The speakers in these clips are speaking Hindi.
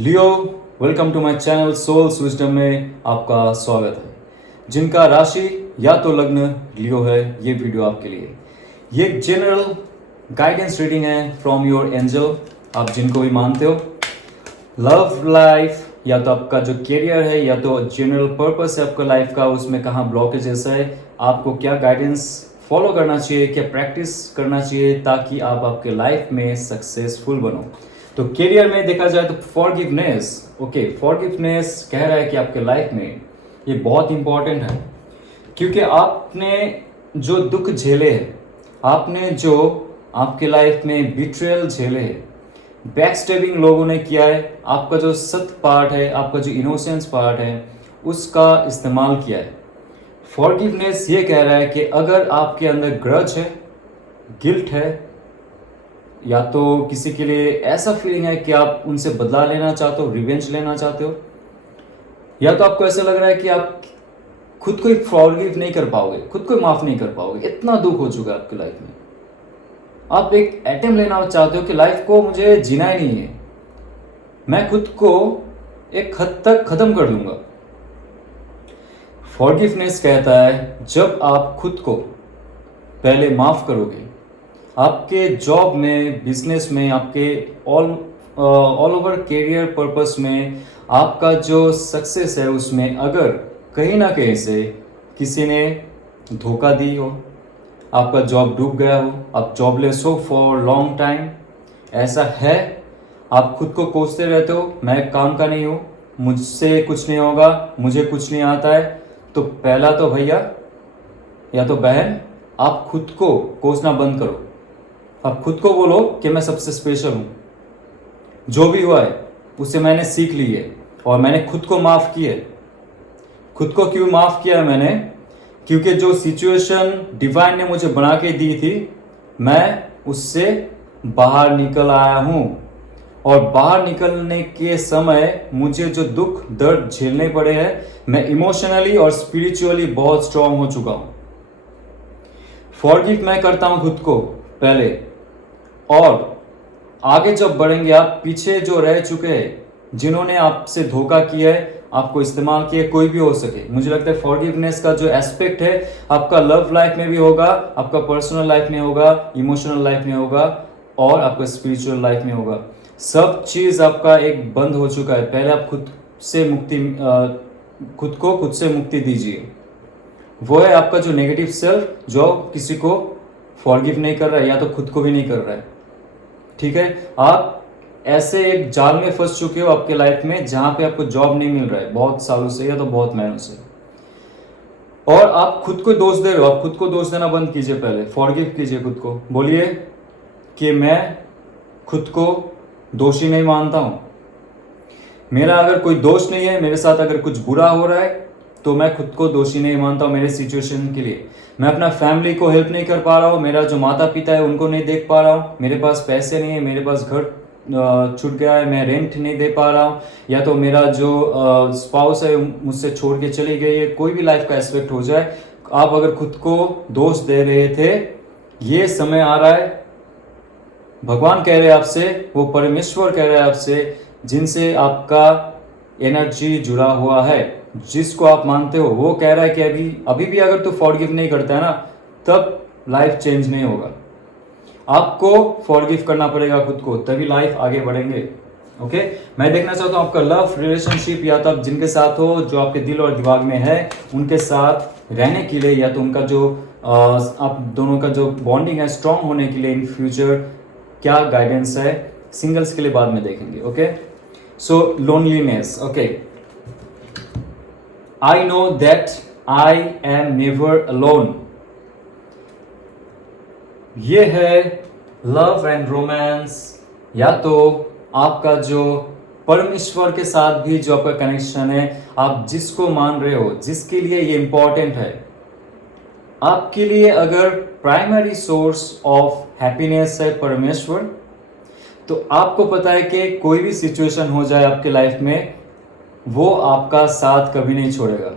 Leo, welcome to my channel Soul's Wisdom में आपका स्वागत है। जिनका राशि या तो लग्न लियो है, ये वीडियो आपके लिए। ये एक जनरल गाइडेंस रीडिंग है फ्रॉम योर एंजल, आप जिनको भी मानते हो। लव लाइफ या तो आपका जो करियर है या तो जनरल पर्पस है आपका लाइफ का, उसमें कहाँ ब्लॉकेजेस है, आपको क्या गाइडेंस फॉलो करना चाहिए, क्या प्रैक्टिस करना चाहिए ताकि आप आपके लाइफ में सक्सेसफुल बनो। तो करियर में देखा जाए तो फॉरगिवनेस, फॉरगिवनेस कह रहा है कि आपके लाइफ में ये बहुत इंपॉर्टेंट है, क्योंकि आपने जो दुख झेले हैं, आपने जो आपके लाइफ में बिट्रेयल झेले हैं, बैकस्टेबिंग लोगों ने किया है, आपका जो सत्य पार्ट है, आपका जो इनोसेंस पार्ट है, उसका इस्तेमाल किया है। फॉरगिवनेस ये कह रहा है कि अगर आपके अंदर ग्रज है, गिल्ट है, या तो किसी के लिए ऐसा फीलिंग है कि आप उनसे बदला लेना चाहते हो, रिवेंज लेना चाहते हो, या तो आपको ऐसा लग रहा है कि आप खुद को ही फॉरगिव नहीं कर पाओगे, खुद को माफ नहीं कर पाओगे, इतना दुख हो चुका है आपकी लाइफ में। आप एक अटेम्प्ट लेना चाहते हो कि लाइफ को मुझे जीना ही नहीं है, मैं खुद को एक हद तक खत्म कर दूंगा। फॉरगिवनेस कहता है जब आप खुद को पहले माफ करोगे, आपके जॉब में, बिजनेस में, आपके ऑल ओवर करियर पर्पस में, आपका जो सक्सेस है उसमें अगर कहीं ना कहीं से किसी ने धोखा दी हो, आपका जॉब डूब गया हो, आप जॉबलेस हो फॉर लॉन्ग टाइम, ऐसा है, आप खुद को कोसते रहते हो, मैं काम का नहीं हूँ, मुझसे कुछ नहीं होगा, मुझे कुछ नहीं आता है, तो पहला तो भैया या तो बहन, आप खुद को कोसना बंद करो। आप खुद को बोलो कि मैं सबसे स्पेशल हूँ, जो भी हुआ है उससे मैंने सीख ली है और मैंने खुद को माफ़ किया है। खुद को क्यों माफ़ किया है मैंने? क्योंकि जो सिचुएशन डिवाइन ने मुझे बना के दी थी, मैं उससे बाहर निकल आया हूँ, और बाहर निकलने के समय मुझे जो दुख दर्द झेलने पड़े हैं, मैं इमोशनली और स्पिरिचुअली बहुत स्ट्रांग हो चुका हूँ। फॉरगिव मैं करता हूँ खुद को पहले, और आगे जब बढ़ेंगे, आप पीछे जो रह चुके हैं, जिन्होंने आपसे धोखा किया है, आपको इस्तेमाल किया, कोई भी हो सके, मुझे लगता है फॉरगिवनेस का जो एस्पेक्ट है आपका लव लाइफ में भी होगा, आपका पर्सनल लाइफ में होगा, इमोशनल लाइफ में होगा, और आपका स्पिरिचुअल लाइफ में होगा। सब चीज़ आपका एक बंद हो चुका है। पहले आप खुद से मुक्ति दीजिए। वो है आपका जो नेगेटिव सेल्फ, जो किसी को फॉरगिव नहीं कर रहा है या तो खुद को भी नहीं कर रहा है। ठीक है, आप ऐसे एक जाल में फंस चुके हो आपके लाइफ में, जहां पे आपको जॉब नहीं मिल रहा है बहुत सालों से या तो बहुत महीनों से, और आप खुद को दोष दे रहे हो। आप खुद को दोष देना बंद कीजिए, पहले फॉरगिव कीजिए खुद को। बोलिए कि मैं खुद को दोषी नहीं मानता हूं, मेरा अगर कोई दोष नहीं है, मेरे साथ अगर कुछ बुरा हो रहा है तो मैं खुद को दोषी नहीं मानता हूँ मेरे सिचुएशन के लिए। मैं अपना फैमिली को हेल्प नहीं कर पा रहा हूँ, मेरा जो माता पिता है उनको नहीं देख पा रहा हूँ, मेरे पास पैसे नहीं है, मेरे पास घर छूट गया है, मैं रेंट नहीं दे पा रहा हूँ, या तो मेरा जो स्पाउस है मुझसे छोड़ के चली गई है, कोई भी लाइफ का एस्पेक्ट हो जाए, आप अगर खुद को दोष दे रहे थे, ये समय आ रहा है, भगवान कह रहे हैं आपसे, वो परमेश्वर कह रहे हैं आपसे, जिनसे आपका एनर्जी जुड़ा हुआ है, जिसको आप मानते हो, वो कह रहा है कि अभी भी अगर तू फॉरगिव नहीं करता है ना, तब लाइफ चेंज नहीं होगा। आपको फॉरगिव करना पड़ेगा खुद को, तभी लाइफ आगे बढ़ेंगे। ओके, मैं देखना चाहता हूँ आपका लव रिलेशनशिप, या तो आप जिनके साथ हो, जो आपके दिल और दिमाग में है, उनके साथ रहने के लिए, या तो उनका जो आप दोनों का जो बॉन्डिंग है स्ट्रांग होने के लिए इन फ्यूचर क्या गाइडेंस है। सिंगल्स के लिए बाद में देखेंगे। Okay, so loneliness. Okay, I know that I am never alone. ये है लव एंड रोमांस, या तो आपका जो परमेश्वर के साथ भी जो आपका कनेक्शन है, आप जिसको मान रहे हो, जिसके लिए ये इंपॉर्टेंट है। आपके लिए अगर प्राइमरी सोर्स ऑफ हैप्पीनेस है परमेश्वर, तो आपको पता है कि कोई भी सिचुएशन हो जाए आपके लाइफ में, वो आपका साथ कभी नहीं छोड़ेगा।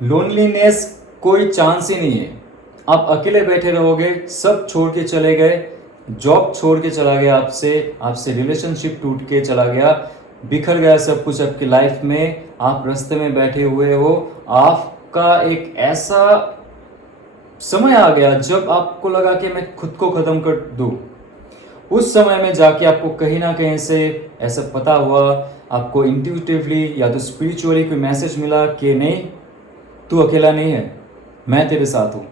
लोनलीनेस कोई चांस ही नहीं है। आप अकेले बैठे रहोगे, सब छोड़ के चले गए, जॉब छोड़ के चला गया, आपसे रिलेशनशिप टूट के चला गया, बिखर गया सब कुछ आपकी लाइफ में, आप रास्ते में बैठे हुए हो, आपका एक ऐसा समय आ गया जब आपको लगा कि मैं खुद को खत्म कर दूं। उस समय में जाके आपको कहीं ना कहीं से ऐसा पता हुआ, आपको इंट्यूटिवली या तो स्पिरिचुअली कोई मैसेज मिला कि नहीं, तू अकेला नहीं है, मैं तेरे साथ हूं।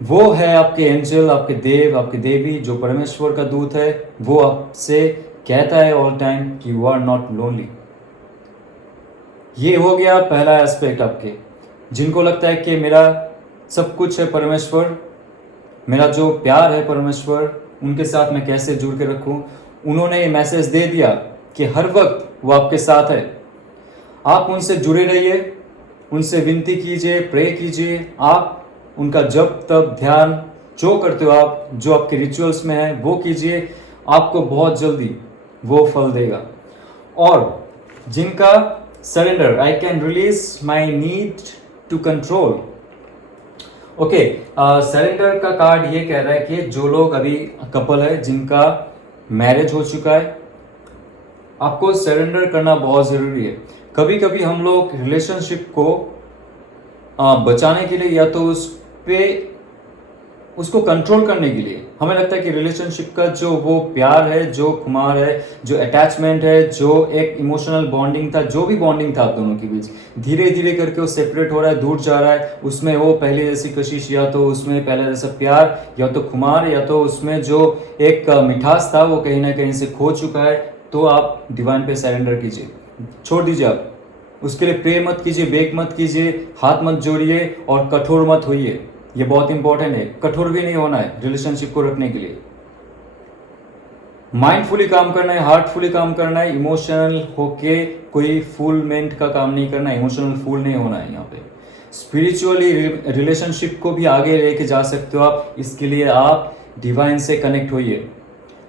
वो है आपके एंजल, आपके देव, आपकी देवी, जो परमेश्वर का दूत है। वो आपसे कहता है ऑल टाइम कि यू आर नॉट लोनली। ये हो गया पहला एस्पेक्ट आपके। जिनको लगता है कि मेरा सब कुछ है परमेश्वर, मेरा जो प्यार है परमेश्वर, उनके साथ मैं कैसे जुड़ के रखूं, उन्होंने ये मैसेज दे दिया कि हर वक्त वो आपके साथ है। आप उनसे जुड़े रहिए, उनसे विनती कीजिए, प्रे कीजिए, आप उनका जप तप ध्यान जो करते हो आप, जो आपके रिचुअल्स में है वो कीजिए, आपको बहुत जल्दी वो फल देगा। और जिनका surrender, I can release my need to control. Okay, surrender का कार्ड ये कह रहा है कि जो लोग अभी कपल है, जिनका मैरिज हो चुका है, आपको सरेंडर करना बहुत ज़रूरी है। कभी कभी हम लोग रिलेशनशिप को बचाने के लिए या तो उस पे उसको कंट्रोल करने के लिए, हमें लगता है कि रिलेशनशिप का जो वो प्यार है, जो खुमार है, जो अटैचमेंट है, जो एक इमोशनल बॉन्डिंग था, जो भी बॉन्डिंग था आप दोनों के बीच, धीरे धीरे करके वो सेपरेट हो रहा है, दूर जा रहा है। उसमें वो पहले जैसी कशिश, या तो उसमें पहले जैसा प्यार, या तो खुमार, या तो उसमें जो एक मिठास था वो कहीं ना कहीं से खो चुका है। तो आप डिवाइन पे सरेंडर कीजिए, छोड़ दीजिए। आप उसके लिए प्रे मत कीजिए, बेक मत कीजिए, हाथ मत जोड़िए और कठोर मत होइए। ये बहुत इंपॉर्टेंट है। कठोर भी नहीं होना है रिलेशनशिप को रखने के लिए। माइंडफुली काम करना है, हार्टफुली काम करना है, इमोशनल होके कोई फूलमेंट का काम नहीं करना है, इमोशनल फूल नहीं होना है। यहाँ पे स्पिरिचुअली रिलेशनशिप को भी आगे लेके जा सकते हो आप। इसके लिए आप डिवाइन से कनेक्ट होइए,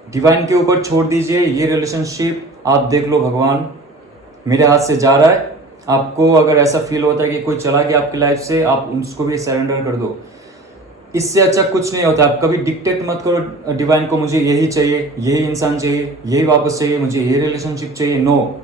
डिवाइन के ऊपर छोड़ दीजिए ये रिलेशनशिप। आप देख लो भगवान मेरे हाथ से जा रहा है। आपको अगर ऐसा फील होता है कि कोई चला गया आपकी लाइफ से, आप उसको भी सरेंडर कर दो। इससे अच्छा कुछ नहीं होता। आप कभी डिक्टेट मत करो डिवाइन को, मुझे यही चाहिए, यही इंसान चाहिए, यही वापस चाहिए, मुझे ये रिलेशनशिप चाहिए। नो,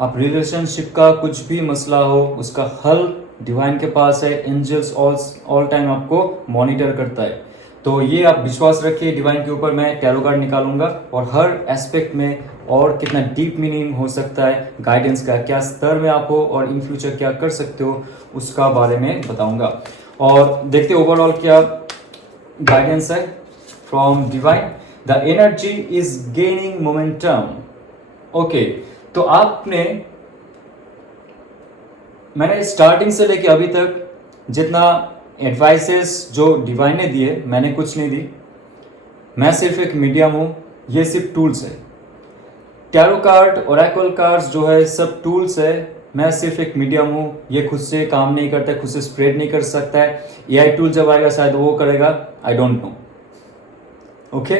आप रिलेशनशिप का कुछ भी मसला हो, उसका हल डिवाइन के पास है। एंजल्स ऑल टाइम आपको मॉनिटर करता है। तो ये आप विश्वास रखिए डिवाइन के ऊपर। मैं टैरो कार्ड निकालूंगा और हर एस्पेक्ट में और कितना डीप मीनिंग हो सकता है, गाइडेंस का क्या स्तर में आप हो और इन फ्यूचर क्या कर सकते हो, उसका बारे में बताऊंगा। और देखते ओवरऑल क्या गाइडेंस है from divine. The energy is gaining momentum. Okay, तो मैंने स्टार्टिंग से लेके अभी तक जितना एडवाइसेस जो डिवाइन ने दिए, मैंने कुछ नहीं दी। मैं सिर्फ एक मीडियम हूँ, ये सिर्फ टूल्स है। टैरो कार्ड, ओरेकल कार्ड्स जो है सब टूल्स है। मैं सिर्फ एक मीडियम हूँ, ये खुद से काम नहीं करता है, खुद से स्प्रेड नहीं कर सकता है। एआई टूल जब आएगा शायद वो करेगा, I don't know. Okay,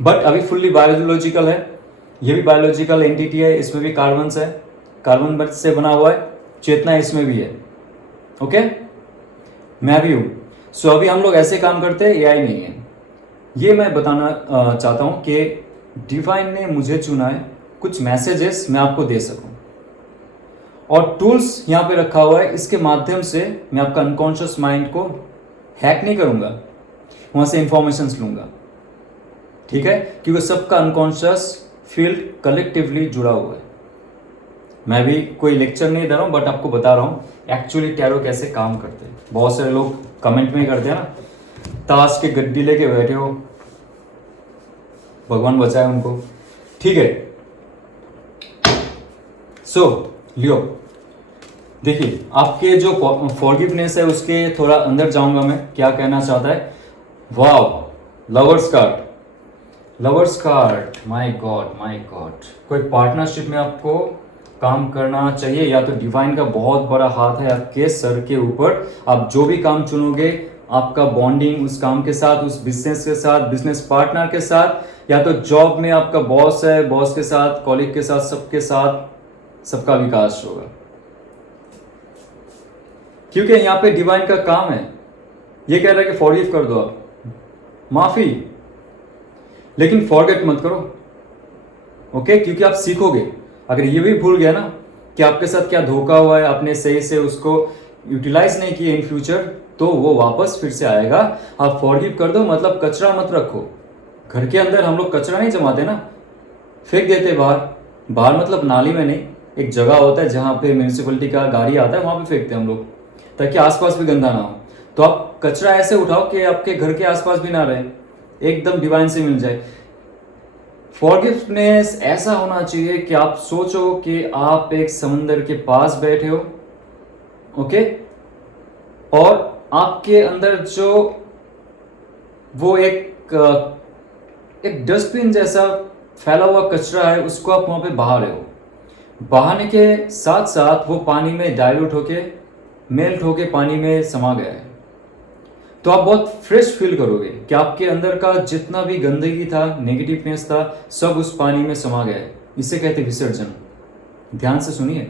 but अभी फुल्ली बायोलॉजिकल है। ये भी बायोलॉजिकल एंटिटी है, इसमें भी कार्बन है, कार्बन से बना हुआ है। चेतना इसमें भी है। ओके, मैं भी हूँ। सो अभी हम लोग ऐसे काम करते हैं, एआई नहीं है। ये मैं बताना चाहता हूँ कि डिवाइन ने मुझे चुना है, कुछ मैसेजेस मैं आपको दे सकूं। और टूल्स यहाँ पे रखा हुआ है, इसके माध्यम से मैं आपका अनकॉन्शियस माइंड को हैक नहीं करूंगा, वहां से इंफॉर्मेशंस लूंगा। ठीक है, क्योंकि सबका अनकॉन्शियस फील्ड कलेक्टिवली जुड़ा हुआ है। मैं भी कोई लेक्चर नहीं दे रहा हूं, बट आपको बता रहा हूं एक्चुअली टैरो कैसे काम करते हैं। बहुत सारे लोग कमेंट में करते हैं ना, ताश के गड्डी लेके बैठे हो, भगवान बचाए उनको। ठीक है, सो लियो, देखिए आपके जो फॉरगिवनेस है उसके थोड़ा अंदर जाऊंगा मैं, क्या कहना चाहता है। Wow, lovers card, lovers card, my God my God. कोई पार्टनरशिप में आपको काम करना चाहिए, या तो डिवाइन का बहुत बड़ा हाथ है आपके सर के ऊपर। आप जो भी काम चुनोगे, आपका बॉन्डिंग उस काम के साथ, उस बिजनेस के साथ, बिजनेस पार्टनर के साथ, या तो जॉब में आपका बॉस है, बॉस के साथ, कॉलीग के साथ, सबके साथ सबका विकास होगा। क्योंकि यहां पे डिवाइन का काम है। ये कह रहा है कि फॉरगिव कर दो, आप माफी, लेकिन फॉरगेट मत करो। ओके, क्योंकि आप सीखोगे। अगर ये भी भूल गया ना कि आपके साथ क्या धोखा हुआ है, आपने सही से उसको यूटिलाइज नहीं किया इन फ्यूचर, तो वो वापस फिर से आएगा। आप फॉरगिव कर दो, मतलब कचरा मत रखो। घर के अंदर हम लोग कचरा नहीं जमाते ना, फेंक देते बाहर। बाहर मतलब नाली में नहीं, एक जगह होता है जहाँ पे म्यूनिसिपलिटी का गाड़ी आता है, वहाँ पे फेंकते हैं हम लोग, ताकि आसपास भी गंदा ना हो। तो आप कचरा ऐसे उठाओ कि आपके घर के आसपास भी ना रहे, एकदम डिवाइन से मिल जाए। फॉरगिवनेस ऐसा होना चाहिए कि आप सोचो कि आप एक समंदर के पास बैठे हो, ओके, और आपके अंदर जो वो एक डस्टबिन जैसा फैला हुआ कचरा है, उसको आप वहां पे बहा रहे हो। बहाने के साथ साथ वो पानी में डाइल्यूट होके, मेल्ट होके पानी में समा गया है। तो आप बहुत फ्रेश फील करोगे कि आपके अंदर का जितना भी गंदगी था, नेगेटिवनेस था, सब उस पानी में समा गया है। इसे कहते विसर्जन। ध्यान से सुनिए,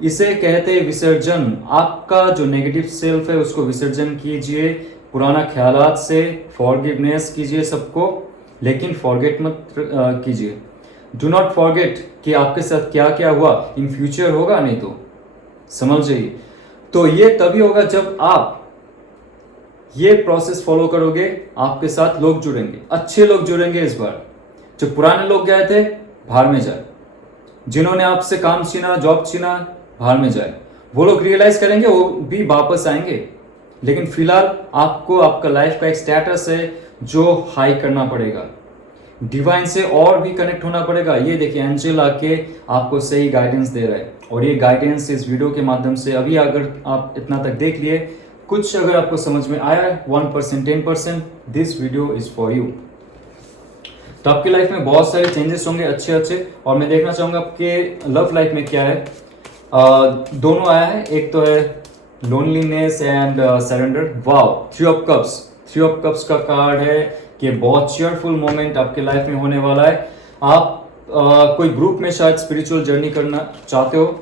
इसे कहते विसर्जन। आपका जो नेगेटिव सेल्फ है उसको विसर्जन कीजिए, पुराना ख्यालात से फॉरगिवनेस कीजिए सबको, लेकिन फॉरगेट मत कीजिए। डू नॉट फॉरगेट कि आपके साथ क्या क्या हुआ, इन फ्यूचर होगा नहीं तो समझ जाइए। तो ये तभी होगा जब आप ये प्रोसेस फॉलो करोगे, आपके साथ लोग जुड़ेंगे, अच्छे लोग जुड़ेंगे इस बार। जो पुराने लोग गए थे, बाहर में जाए। जिन्होंने आपसे काम छीना, जॉब छीना, बाहर में जाए। वो लोग रियलाइज करेंगे, वो भी वापस आएंगे। लेकिन फिलहाल आपको आपका लाइफ का एक स्टेटस है जो हाई करना पड़ेगा, डिवाइन से और भी कनेक्ट होना पड़ेगा। ये देखिए, एंजल आके आपको सही गाइडेंस दे रहा है, और ये गाइडेंस इस वीडियो के माध्यम से अभी अगर आप इतना तक देख लिए, कुछ अगर आपको समझ में आया 1%, 10%, this video is for you. तो आपकी लाइफ में बहुत सारे चेंजेस होंगे अच्छे अच्छे, और मैं देखना चाहूंगा आपके लव लाइफ में क्या है। दोनों आया है, एक तो है loneliness and surrender. Wow, three of cups. Three of cups का कार्ड है कि बहुत चेयरफुल मोमेंट आपके लाइफ में होने वाला है। आप कोई ग्रुप में शायद स्पिरिचुअल जर्नी करना चाहते हो,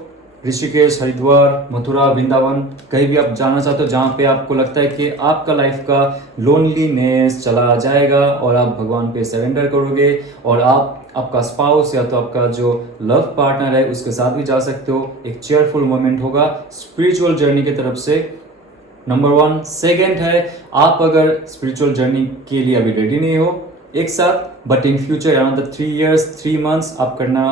ऋषिकेश, हरिद्वार, मथुरा, वृंदावन, कहीं भी आप जाना चाहते हो जहाँ पे आपको लगता है कि आपका लाइफ का लोनलीनेस चला जाएगा और आप भगवान पे सरेंडर करोगे, और आप आपका स्पाउस या तो आपका जो लव पार्टनर है उसके साथ भी जा सकते हो। एक चेयरफुल मोमेंट होगा स्पिरिचुअल जर्नी की तरफ से, नंबर 1। सेकेंड है, आप अगर स्पिरिचुअल जर्नी के लिए अभी रेडी नहीं हो एक साथ, but in future around 3 years 3 months आप करना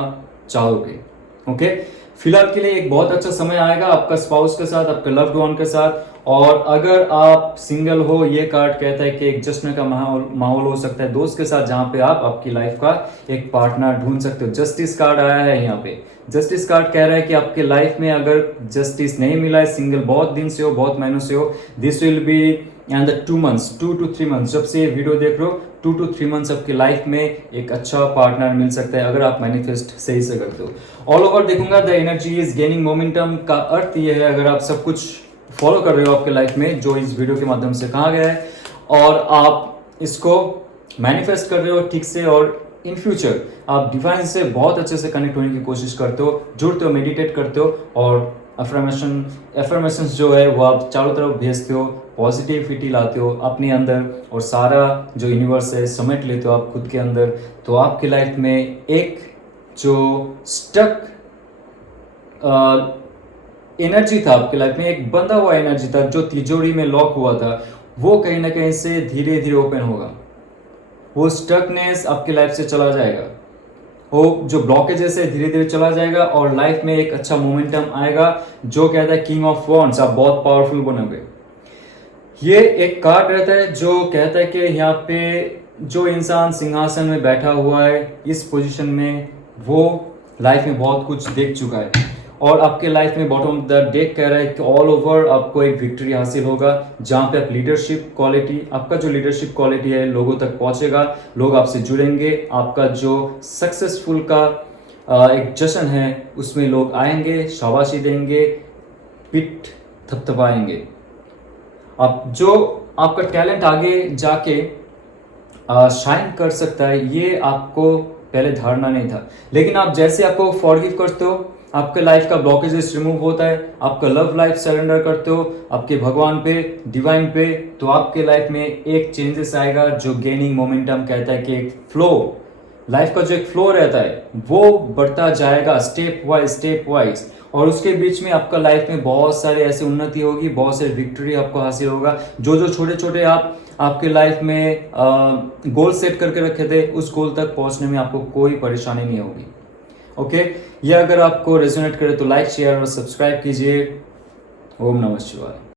चाहोगे, ओके। फिलहाल के लिए एक बहुत अच्छा समय आएगा आपका स्पाउस के साथ, आपके लव्ड वन के साथ। और अगर आप सिंगल हो, ये कार्ड कहता है कि एक जश्न का माहौल हो सकता है दोस्त के साथ, जहां पे आप आपकी लाइफ का एक पार्टनर ढूंढ सकते हो। जस्टिस कार्ड आया है यहाँ पे। जस्टिस कार्ड कह रहा है कि आपके लाइफ में अगर जस्टिस नहीं मिला है, सिंगल बहुत दिन से हो, बहुत महीनों से हो, this will be and 2 to 3 months, जब से ये वीडियो देख रहे हो 2 to 3 months आपकी लाइफ में एक अच्छा पार्टनर मिल सकता है, अगर आप मैनिफेस्ट सही से करते हो। ऑल ओवर देखूंगा, the energy is gaining momentum का अर्थ ये है, अगर आप सब कुछ फॉलो कर रहे हो आपके लाइफ में जो इस वीडियो के माध्यम से कहा गया है, और आप इसको मैनिफेस्ट कर रहे हो ठीक से, और इन फ्यूचर आप डिवाइन से बहुत अच्छे से कनेक्ट होने की कोशिश करते हो, जुड़ते हो, मेडिटेट करते हो, और अफर्मेशंस जो है वो आप चारों तरफ भेजते हो, पॉजिटिविटी लाते हो अपने अंदर, और सारा जो यूनिवर्स है समेट लेते हो आप खुद के अंदर। तो आपकी लाइफ में एक जो स्टक एनर्जी था आपकी लाइफ में, एक बंधा हुआ एनर्जी था जो तिजोरी में लॉक हुआ था, वो कहीं ना कहीं से धीरे धीरे ओपन होगा। वो स्टकनेस आपकी लाइफ से चला जाएगा, वो जो ब्लॉकेजेस है धीरे धीरे चला जाएगा, और लाइफ में एक अच्छा मोमेंटम आएगा जो कहता है किंग ऑफ वॉन्ड्स, आप बहुत पावरफुल बनोगे। ये एक कार्ड रहता है जो कहता है कि यहाँ पे जो इंसान सिंहासन में बैठा हुआ है इस पोजीशन में, वो लाइफ में बहुत कुछ देख चुका है, और आपके लाइफ में बॉटम ऑफ द डेक कह रहा है कि ऑल ओवर आपको एक विक्ट्री हासिल होगा, जहाँ पे आप लीडरशिप क्वालिटी, आपका जो लीडरशिप क्वालिटी है लोगों तक पहुंचेगा, लोग आपसे जुड़ेंगे, आपका जो सक्सेसफुल का एक जश्न है उसमें लोग आएंगे, शाबाशी देंगे, पीठ थपथपाएंगे। आप जो आपका टैलेंट आगे जाके शाइन कर सकता है, ये आपको पहले धारणा नहीं था, लेकिन आप जैसे आपको फॉरगिव करते हो, आपके लाइफ का ब्लॉकेजेस रिमूव होता है, आपका लव लाइफ सरेंडर करते हो आपके भगवान पे, डिवाइन पे, तो आपके लाइफ में एक चेंजेस आएगा जो गेनिंग मोमेंटम कहता है कि एक फ्लो लाइफ का जो एक फ्लो रहता है वो बढ़ता जाएगा स्टेप वाइज, और उसके बीच में आपका लाइफ में बहुत सारे ऐसे उन्नति होगी, बहुत सारे विक्ट्री आपको हासिल होगा। जो जो छोटे छोटे आप आपके लाइफ में गोल सेट करके रखे थे, उस गोल तक पहुंचने में आपको कोई परेशानी नहीं होगी। ओके, ये अगर आपको रेजोनेट करे तो लाइक, शेयर और सब्सक्राइब कीजिए। ओम नमः शिवाय।